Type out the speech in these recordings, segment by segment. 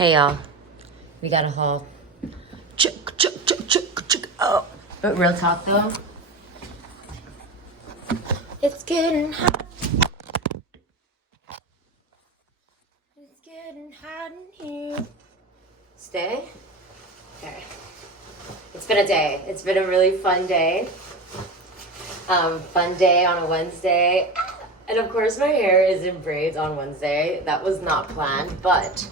Hey y'all, we got a haul. Oh, but real talk though, it's getting hot. It's getting hot in here. Stay? Okay. It's been a day. It's been a really fun day. Fun day on a Wednesday. And of course my hair is in braids on Wednesday. That was not planned, but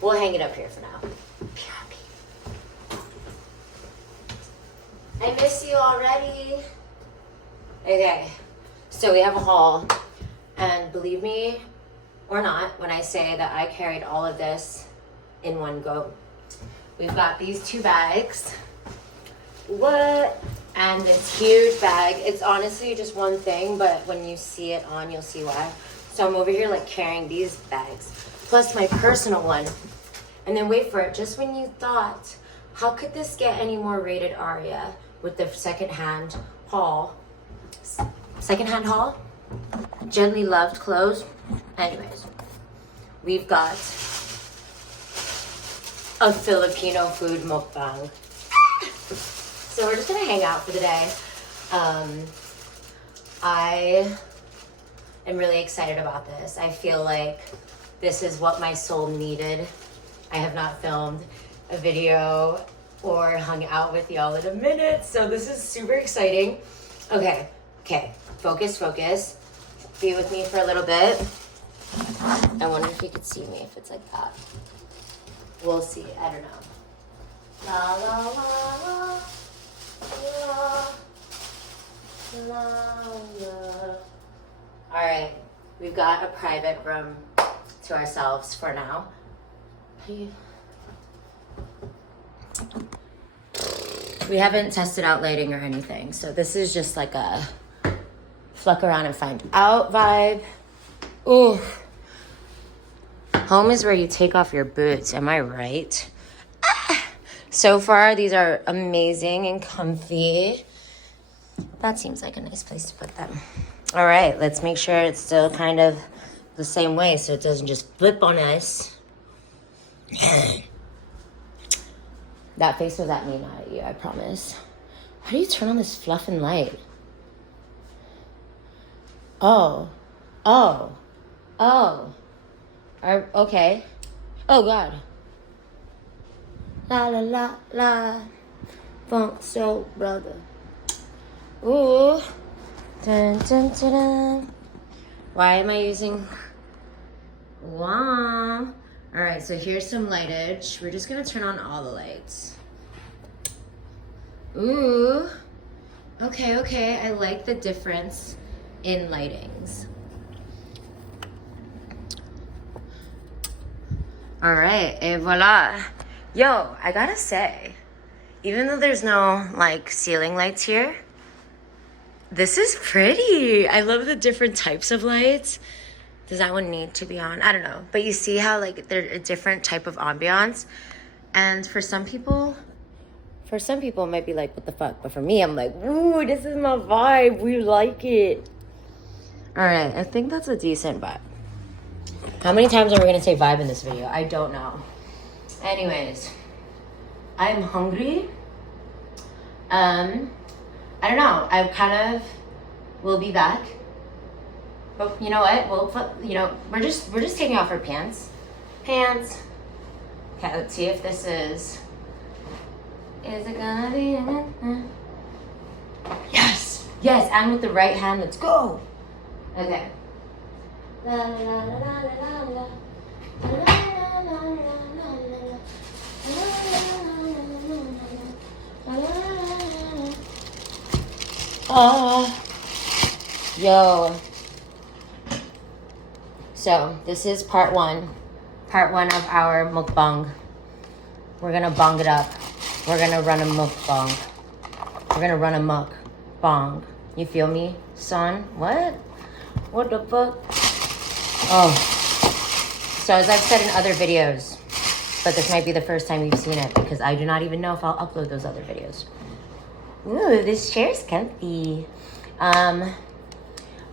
we'll hang it up here for now. I miss you already. Okay, so we have a haul, and believe me or not when I say that I carried all of this in one go. We've got these 2 bags. What? And this huge bag. It's honestly just one thing, but when you see it on, you'll see why. So I'm over here like carrying these bags, plus my personal one. And then wait for it, just when you thought, how could this get any more rated Aria with the secondhand haul? Secondhand haul? Gently loved clothes. Anyways, we've got a Filipino food mukbang. So we're just gonna hang out for the day. I am really excited about this. I feel like this is what my soul needed. I have not filmed a video or hung out with y'all in a minute, so this is super exciting. Okay, focus. Be with me for a little bit. I wonder if you could see me if it's like that. We'll see, I don't know. La la la la. La, la. All right, we've got a private room to ourselves for now. We haven't tested out lighting or anything, so this is just like a fluck around and find out vibe. Ooh. Home is where you take off your boots, am I right? So far, these are amazing and comfy. That seems like a nice place to put them. All right, let's make sure it's still kind of the same way so it doesn't just flip on us. That face was at me, not at you, I promise. How do you turn on this fluff and light? Oh. Okay. Oh, God. La la la la. Funk soul brother. Ooh. Dun dun dun dun. Why am I using... Wow. All right, so here's some lightage. We're just gonna turn on all the lights. Ooh. Okay. I like the difference in lightings. All right, et voila. Yo, I gotta say, even though there's no like ceiling lights here, this is pretty. I love the different types of lights. Does that one need to be on? I don't know. But you see how like they're a different type of ambiance. And for some people it might be like, what the fuck? But for me, I'm like, ooh, this is my vibe. We like it. All right, I think that's a decent vibe. How many times are we gonna say vibe in this video? I don't know. Anyways, I'm hungry. I don't know. I kind of will be back. But you know what? We're just taking off our pants. Okay, let's see if this is it gonna be? Yes, and with the right hand, let's go. Okay. La la la la la la. Yo. So this is part one of our mukbang. We're gonna bong it up. We're gonna run a mukbang. We're gonna run a mukbang. You feel me, son? What the fuck? Oh. So as I've said in other videos, but this might be the first time you've seen it because I do not even know if I'll upload those other videos. Ooh, this chair's comfy.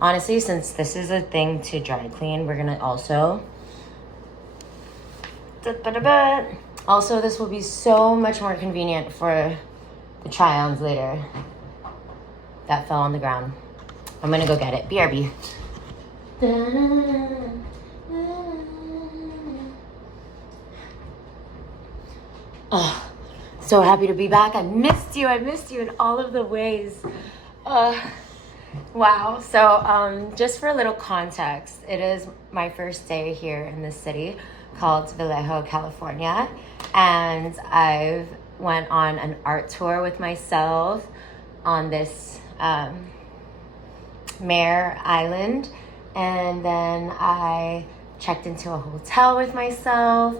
Honestly, since this is a thing to dry clean, we're gonna also Also, this will be so much more convenient for the try-ons later. That fell on the ground. I'm gonna go get it. BRB. Oh, so happy to be back. I missed you in all of the ways. Wow. So just for a little context, it is my first day here in this city called Vallejo, California, and I've went on an art tour with myself on this Mare Island, and then I checked into a hotel with myself,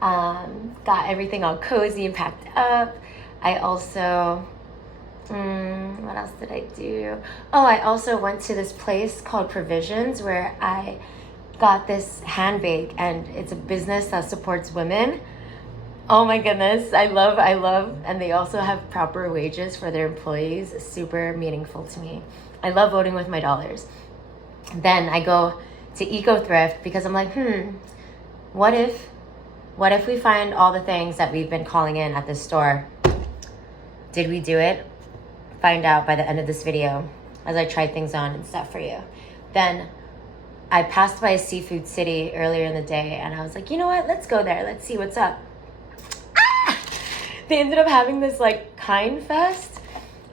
got everything all cozy and packed up. I also what else did I do? Oh, I also went to this place called Provisions where I got this handbake, and it's a business that supports women. Oh my goodness, I love, and they also have proper wages for their employees. Super meaningful to me. I love voting with my dollars. Then I go to Eco Thrift because I'm like, what if we find all the things that we've been calling in at this store? Did we do it? Find out by the end of this video as I try things on and stuff for you. Then I passed by a seafood city earlier in the day, and I was like, you know what? Let's go there. Let's see what's up. They ended up having this like Kind Fest,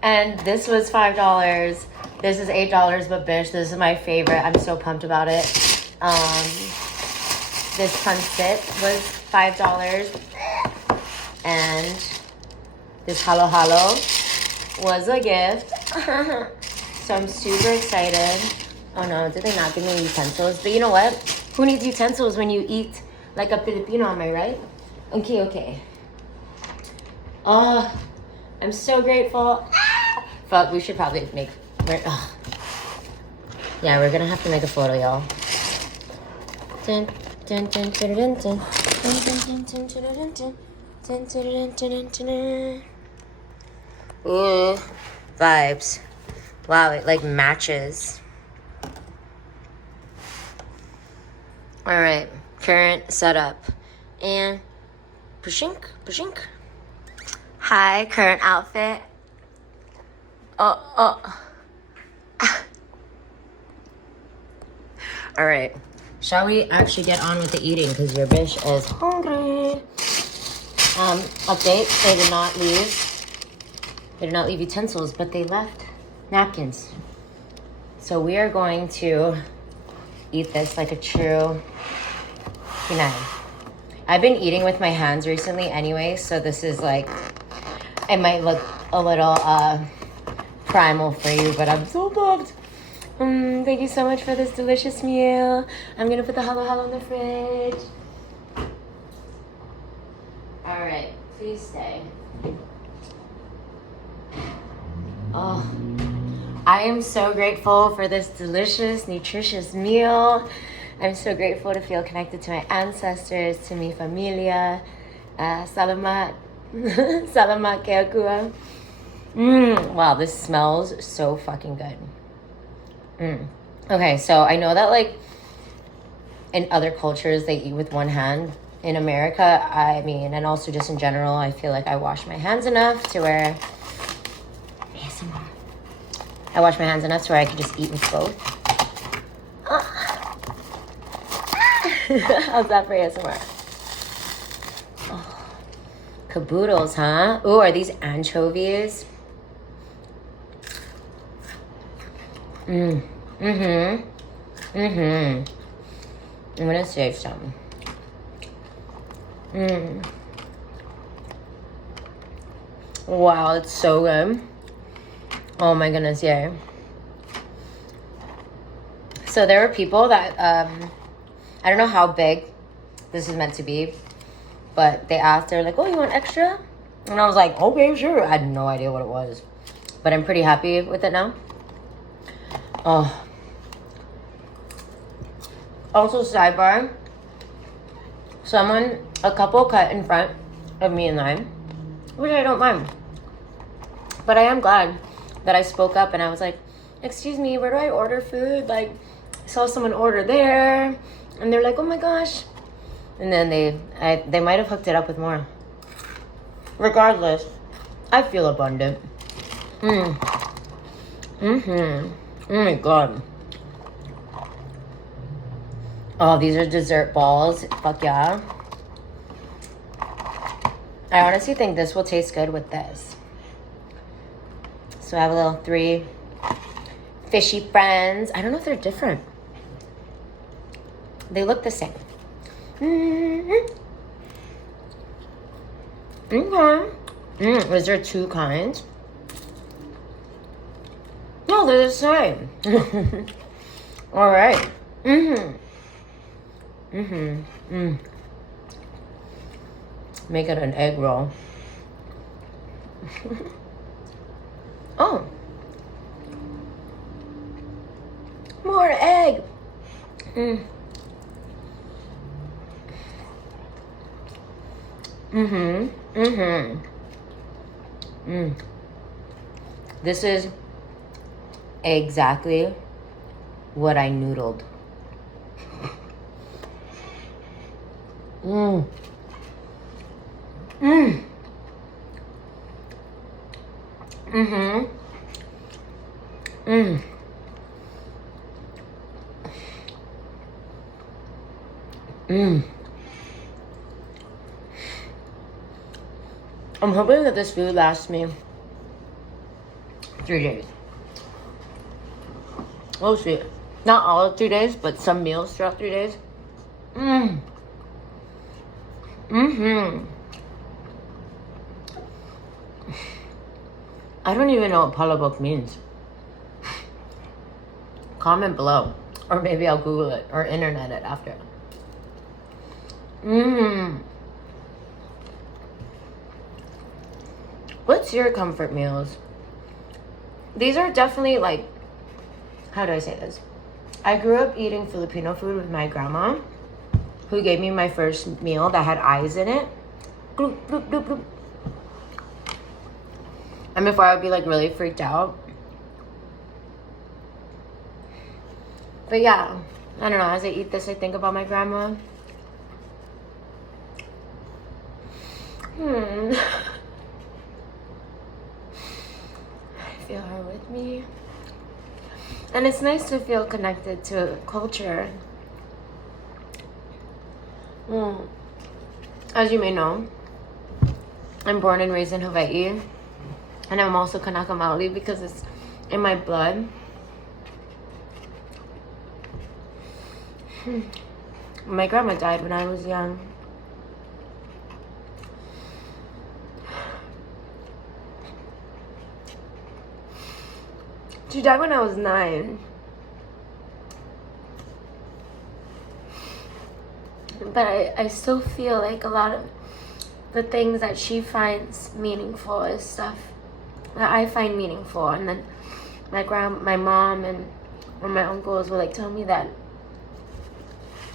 and this was $5. This is $8, but bitch, this is my favorite. I'm so pumped about it. This pancit was $5, and this halo halo was a gift. So I'm super excited. Oh no, did they not give me utensils? But you know what? Who needs utensils when you eat like a Filipino, am I right? Okay. Oh, I'm so grateful. Fuck, we should probably make... Yeah, we're gonna have to make a photo, y'all. Ooh, vibes. Wow, it like matches. All right, current setup. And pushink. Hi, current outfit. All right, shall we actually get on with the eating? Because your bitch is hungry. Update, they did not leave utensils, but they left napkins. So we are going to eat this like a true Pinay. I've been eating with my hands recently anyway, so this is like, it might look a little primal for you, but I'm so pumped. Thank you so much for this delicious meal. I'm gonna put the halo halo in the fridge. All right, please stay. Oh, I am so grateful for this delicious, nutritious meal. I'm so grateful to feel connected to my ancestors, to mi familia. Salamat. Salamat keakua. Wow, this smells so fucking good. Okay, so I know that like in other cultures they eat with one hand. In America, I mean, and also just in general, I feel like I wash my hands enough to where I could just eat with both. How's that for ASMR? Oh. Caboodles, huh? Ooh, are these anchovies? I'm gonna save some. Wow, it's so good. Oh my goodness, yeah. So there were people that, I don't know how big this is meant to be, but they asked, they're like, oh, you want extra? And I was like, okay, sure. I had no idea what it was, but I'm pretty happy with it now. Oh. Also, sidebar, a couple cut in front of me and I, which I don't mind. But I am glad that I spoke up and I was like, excuse me, where do I order food? Like, I saw someone order there, and they're like, oh my gosh, And then they might have hooked it up with more. Regardless, I feel abundant. Oh my god. Oh, these are dessert balls. Fuck yeah. I honestly think this will taste good with this. So I have a little 3 fishy friends. I don't know if they're different. They look the same. Okay. Is there 2 kinds? No, they're the same. All right. Make it an egg roll. Oh. More egg. This is exactly what I noodled. I'm hoping that this food lasts me 3 days. Oh shit. Not all of 3 days, but some meals throughout 3 days. I don't even know what palabok means. Comment below. Or maybe I'll Google it or internet it after. What's your comfort meals? These are definitely like, how do I say this? I grew up eating Filipino food with my grandma, who gave me my first meal that had eyes in it. Bloop, bloop, bloop, bloop. And before I would be like really freaked out. But yeah, I don't know, as I eat this, I think about my grandma. I feel her with me. And it's nice to feel connected to culture. As you may know, I'm born and raised in Hawaii. And I'm also Kanaka Maoli because it's in my blood. My grandma died when I was young. She died when I was 9. But I still feel like a lot of the things that she finds meaningful is stuff that I find meaningful. And then my mom and my uncles will like tell me that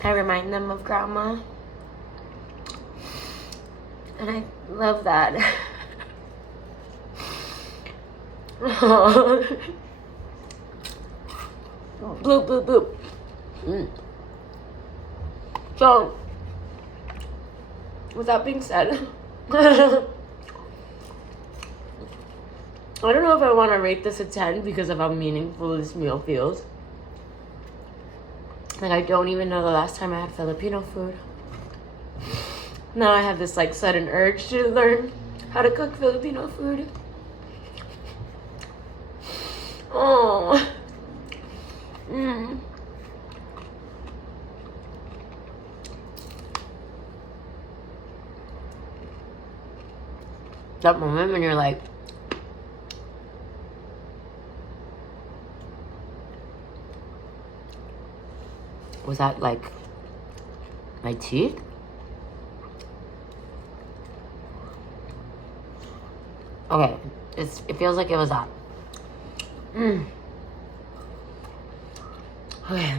I remind them of grandma. And I love that. Bloop, bloop, bloop. So, with that being said, I don't know if I want to rate this a 10 because of how meaningful this meal feels. Like, I don't even know the last time I had Filipino food. Now I have this like sudden urge to learn how to cook Filipino food. Oh. That moment when you're like, was that like my teeth? Okay, it feels like it was that. Okay,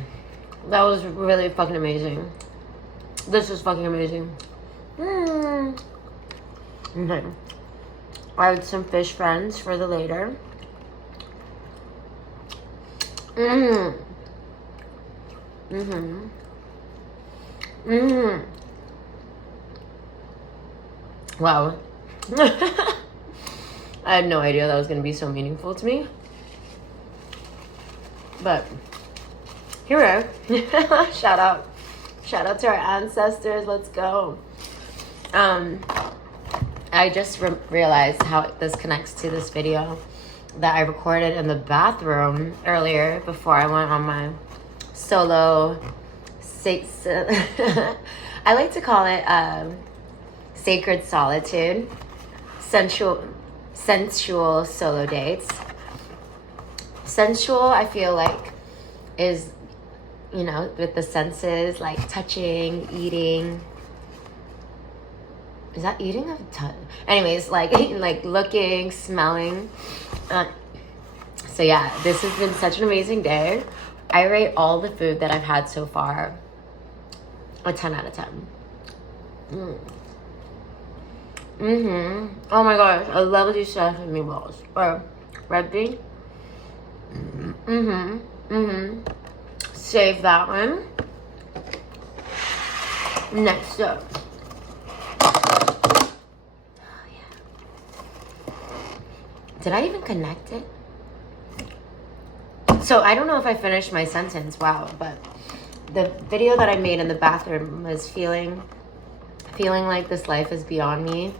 that was really fucking amazing. This is fucking amazing. Okay. I had some fish friends for the later. Wow. I had no idea that was going to be so meaningful to me. But here we are. Shout out to our ancestors. Let's go. I just realized how this connects to this video that I recorded in the bathroom earlier before I went on my solo I like to call it sacred solitude, sensual solo dates. Sensual, I feel like, is, you know, with the senses, like touching, eating. Is that eating of anyways, like looking, smelling. So yeah, this has been such an amazing day. I rate all the food that I've had so far a 10 out of 10. Oh my gosh, I love these sesame meatballs. Or red bean. Save that one. Next up. Oh yeah. Did I even connect it? So I don't know if I finished my sentence. Wow, but the video that I made in the bathroom was feeling like this life is beyond me.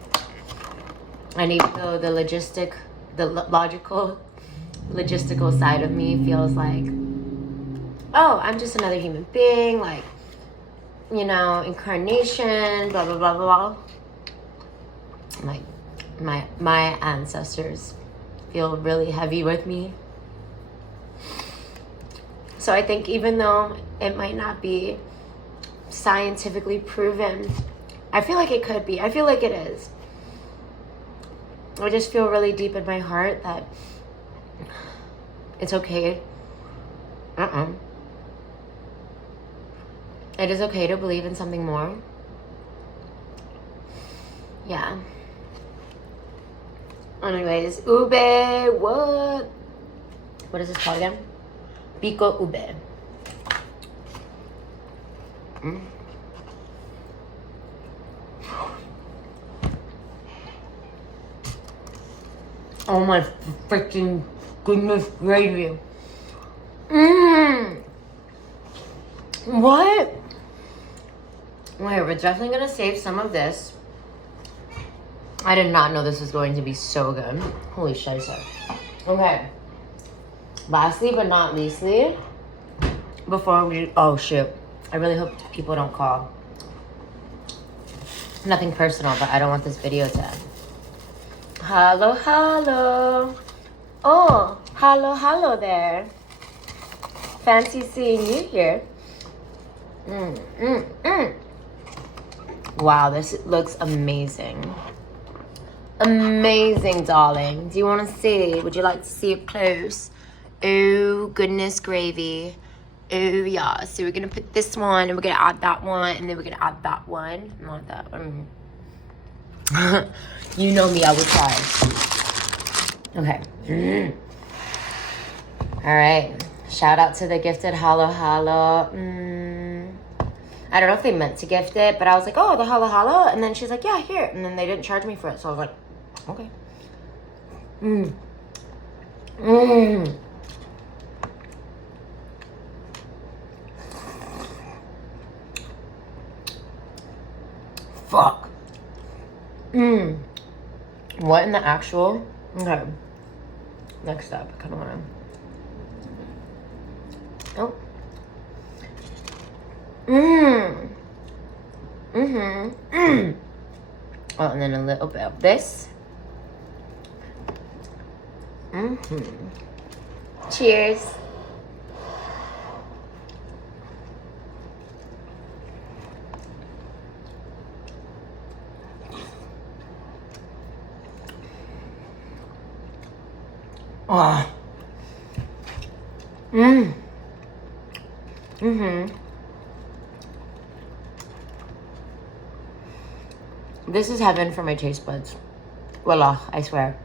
And even though the logistical side of me feels like, oh, I'm just another human being, like, you know, incarnation, blah, blah, blah, blah. Like, my ancestors feel really heavy with me. So I think even though it might not be scientifically proven, I feel like it could be. I feel like it is. I just feel really deep in my heart that it's okay. It is okay to believe in something more. Yeah. Anyways, ube, what? What is this called again? Pico ube. Oh my freaking goodness gravy. What? Wait, we're definitely gonna save some of this. I did not know this was going to be so good. Holy shit. Okay. Lastly but not leastly, before we, oh shoot, I really hope people don't call. Nothing personal, but I don't want this video to end. Hello. Oh, hello there. Fancy seeing you here. Wow, this looks amazing. Amazing, darling. Do you want to see? Would you like to see it close? Oh, goodness gravy. Oh, yeah. So we're going to put this one, and we're going to add that one, and then we're going to add that one. Not that one. You know me, I would try. Okay. All right. Shout out to the gifted hello. I don't know if they meant to gift it, but I was like, oh, the hello. And then she's like, yeah, here. And then they didn't charge me for it. So I was like, okay. Fuck. What in the actual? Okay. Next up, I kind of want to. Oh. Oh, and then a little bit of this. Cheers. Oh. This is heaven for my taste buds. Voila, I swear.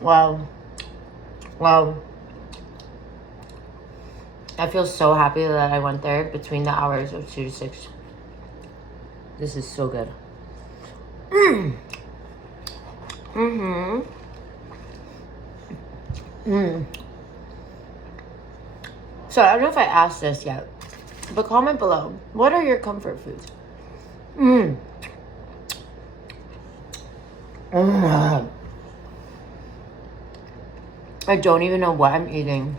Wow. I feel so happy that I went there between the hours of 2 to 6. This is so good. So I don't know if I asked this yet, but comment below. What are your comfort foods? Oh my God. I don't even know what I'm eating.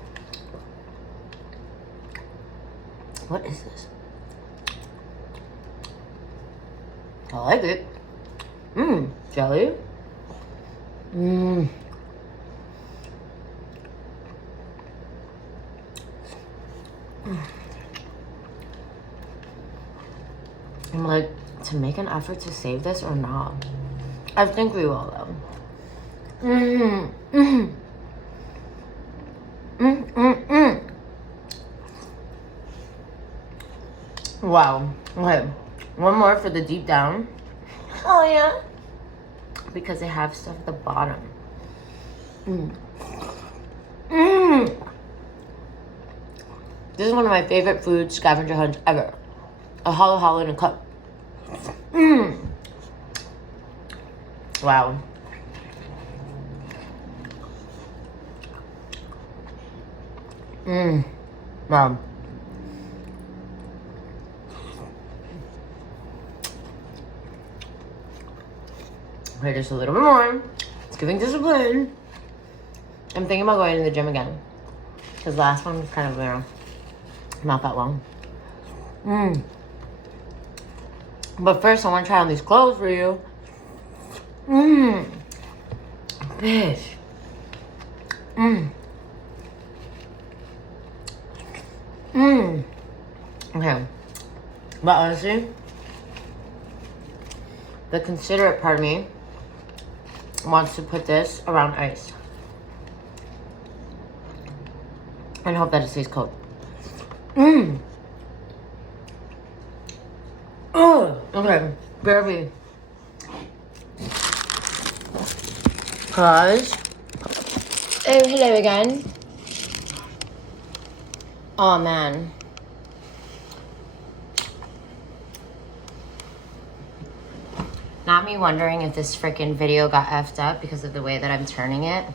What is this? I like it. Jelly. I'm like, to make an effort to save this or not? I think we will though. Wow. Okay. One more for the deep down. Oh yeah. Because they have stuff at the bottom. This is one of my favorite food scavenger hunts ever. A hollow in a cup. Wow. Wow. Okay, just a little bit more. It's giving discipline. I'm thinking about going to the gym again. Because last one was kind of, not that long. But first, I want to try on these clothes for you. Bitch. Okay. But honestly, the considerate part of me wants to put this around ice. And hope that it stays cold. Oh, okay. Barely. Pause. Oh, hello again. Oh, man. Not me wondering if this freaking video got effed up because of the way that I'm turning it.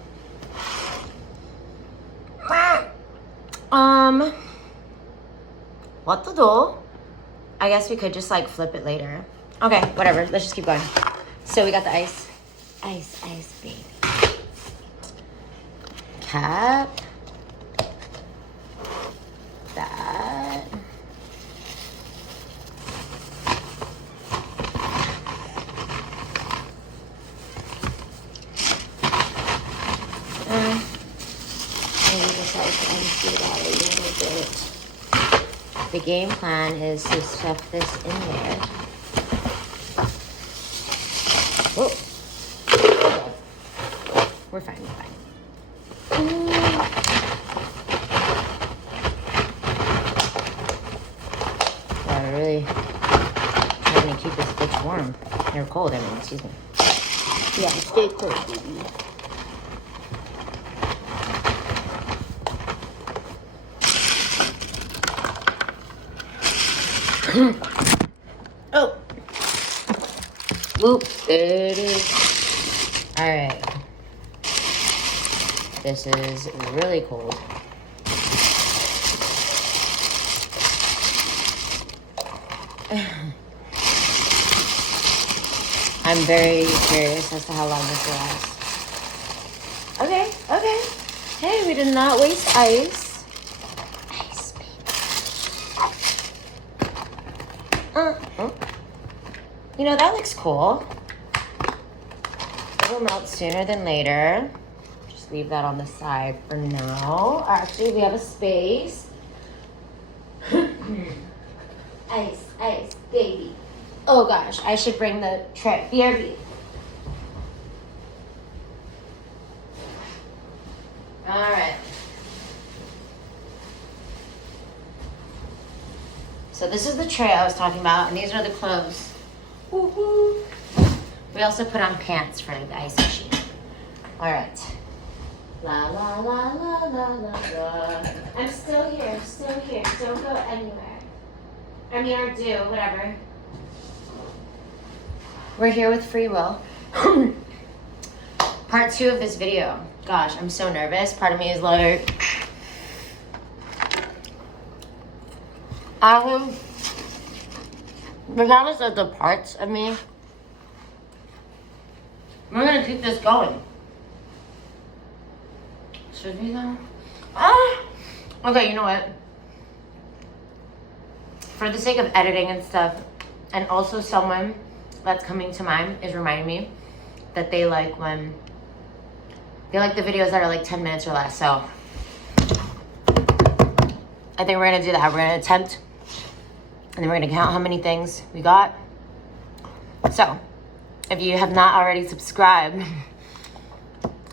What to do? I guess we could just like flip it later. Okay, whatever. Let's just keep going. So we got the ice. Ice, baby. Cap. That. Maybe this ice empty that a little bit. The game plan is to stuff this in there. Oh. We're fine, Wow, really having to keep this bitch warm. Or cold, I mean, excuse me. Yeah, stay cold, baby. Oh. Whoop. There it is. Alright. This is really cold. I'm very curious as to how long this will last. Okay. Hey, we did not waste ice. You know, that looks cool. It'll melt sooner than later. Just leave that on the side for now. Actually, we have a space. Ice, baby. Oh gosh, I should bring the tray. BRB. Alright. So this is the tray I was talking about, and these are the clothes. Woohoo! We also put on pants for the ice machine. Alright. La la la la la la la. I'm still here, still here. Don't go anywhere. I mean, or do, whatever. We're here with free will. Part 2 of this video. Gosh, I'm so nervous. Part of me is like, regardless of the parts of me, we're gonna keep this going. Should we though? Okay, you know what? For the sake of editing and stuff, and also someone that's coming to mind is reminding me that they like the videos that are like 10 minutes or less. So I think we're gonna do that. We're gonna attempt, and then we're gonna count how many things we got. So if you have not already subscribed,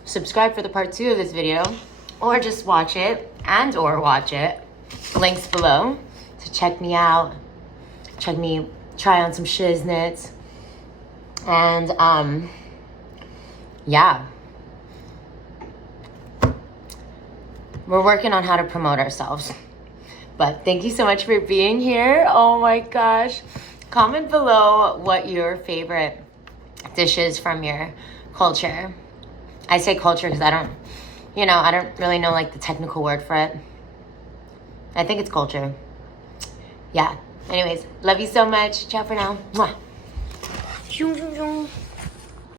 subscribe for the part 2 of this video, or just watch it or watch it. Links below to check me out, try on some shiznits, and yeah, we're working on how to promote ourselves. But thank you so much for being here. Oh my gosh. Comment below what your favorite dishes from your culture. I say culture because I don't really know like the technical word for it. I think it's culture. Yeah. Anyways, love you so much. Ciao for now. Mwah.